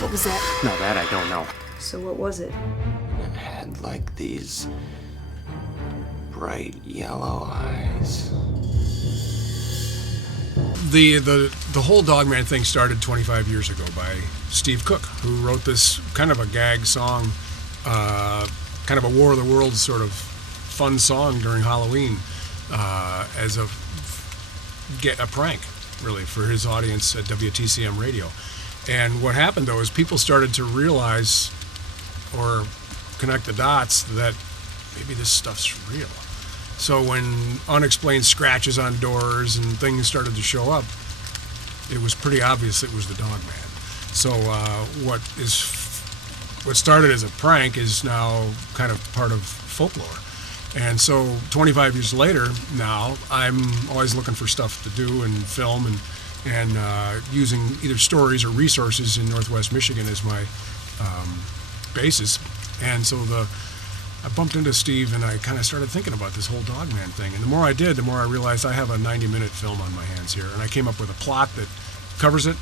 What was that? No, that I don't know. So what was it? It had like these bright yellow eyes. The whole Dogman thing started 25 years ago by Steve Cook, who wrote this kind of a gag song, kind of a War of the Worlds sort of fun song during Halloween as a prank, really, for his audience at WTCM radio. And what happened, though, is people started to realize or connect the dots that maybe this stuff's real. So when unexplained scratches on doors and things started to show up, it was pretty obvious it was the Dogman. So what started as a prank is now kind of part of folklore. And so 25 years later now, I'm always looking for stuff to do and film and using either stories or resources in Northwest Michigan as my basis. And so I bumped into Steve and I kind of started thinking about this whole Dogman thing. And the more I did, the more I realized I have a 90-minute film on my hands here. And I came up with a plot that covers it.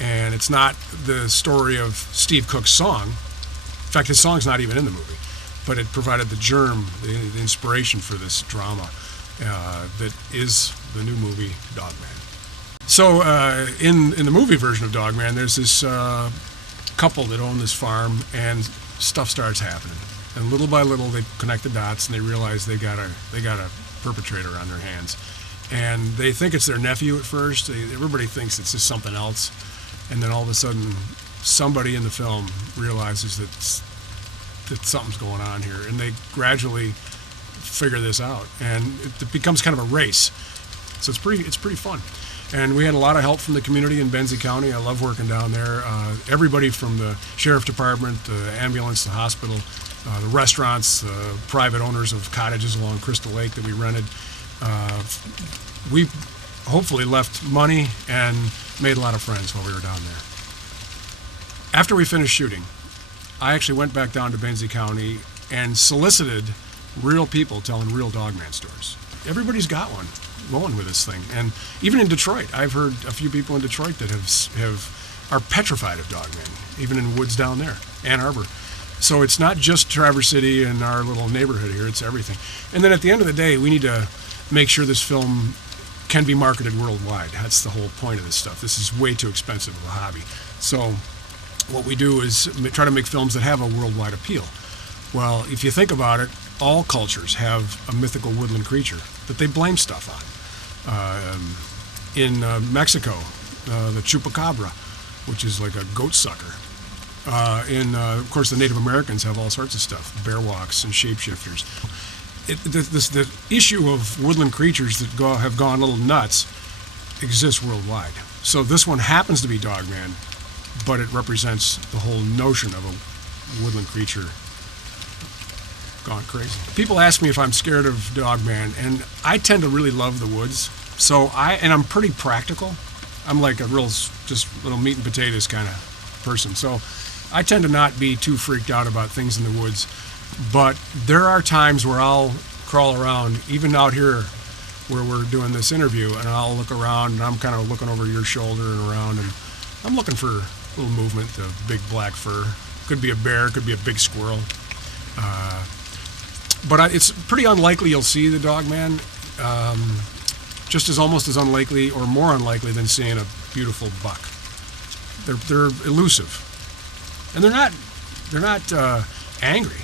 And it's not the story of Steve Cook's song. In fact, his song's not even in the movie. But it provided the germ, the inspiration for this drama that is the new movie Dogman. So in the movie version of Dogman, there's this couple that own this farm, and stuff starts happening. And little by little, they connect the dots, and they realize they got a perpetrator on their hands. And they think it's their nephew at first. Everybody thinks it's just something else. And then all of a sudden, somebody in the film realizes that something's going on here, and they gradually figure this out, and it becomes kind of a race. So it's pretty fun. And we had a lot of help from the community in Benzie County. I love working down there. Everybody from the sheriff department, the ambulance, the hospital, the restaurants, private owners of cottages along Crystal Lake that we rented. We hopefully left money and made a lot of friends while we were down there. After we finished shooting, I actually went back down to Benzie County and solicited real people telling real Dogman stories. Everybody's got one going with this thing. And even in Detroit, I've heard a few people in Detroit that are petrified of Dogman, even in woods down there, Ann Arbor. So it's not just Traverse City and our little neighborhood here, it's everything. And then at the end of the day, we need to make sure this film can be marketed worldwide. That's the whole point of this stuff. This is way too expensive of a hobby. So what we do is try to make films that have a worldwide appeal. Well, if you think about it, all cultures have a mythical woodland creature that they blame stuff on. In Mexico, the chupacabra, which is like a goat sucker. Of course, the Native Americans have all sorts of stuff, bear walks and shapeshifters. The issue of woodland creatures that have gone a little nuts exists worldwide. So this one happens to be Dogman, but it represents the whole notion of a woodland creature gone crazy. People ask me if I'm scared of Dogman, and I tend to really love the woods. And I'm pretty practical. I'm like a real, just little meat and potatoes kind of person. So I tend to not be too freaked out about things in the woods. But there are times where I'll crawl around, even out here where we're doing this interview, and I'll look around, and I'm kind of looking over your shoulder and around, and I'm looking for a little movement of big black fur. Could be a bear, could be a big squirrel. But it's pretty unlikely you'll see the Dogman. Just almost as unlikely or more unlikely than seeing a beautiful buck. They're elusive, and they're not angry.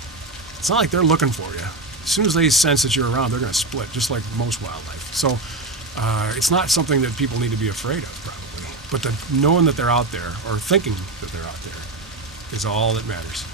It's not like they're looking for you. As soon as they sense that you're around, they're going to split, just like most wildlife. So it's not something that people need to be afraid of, probably. But knowing that they're out there, or thinking that they're out there, is all that matters.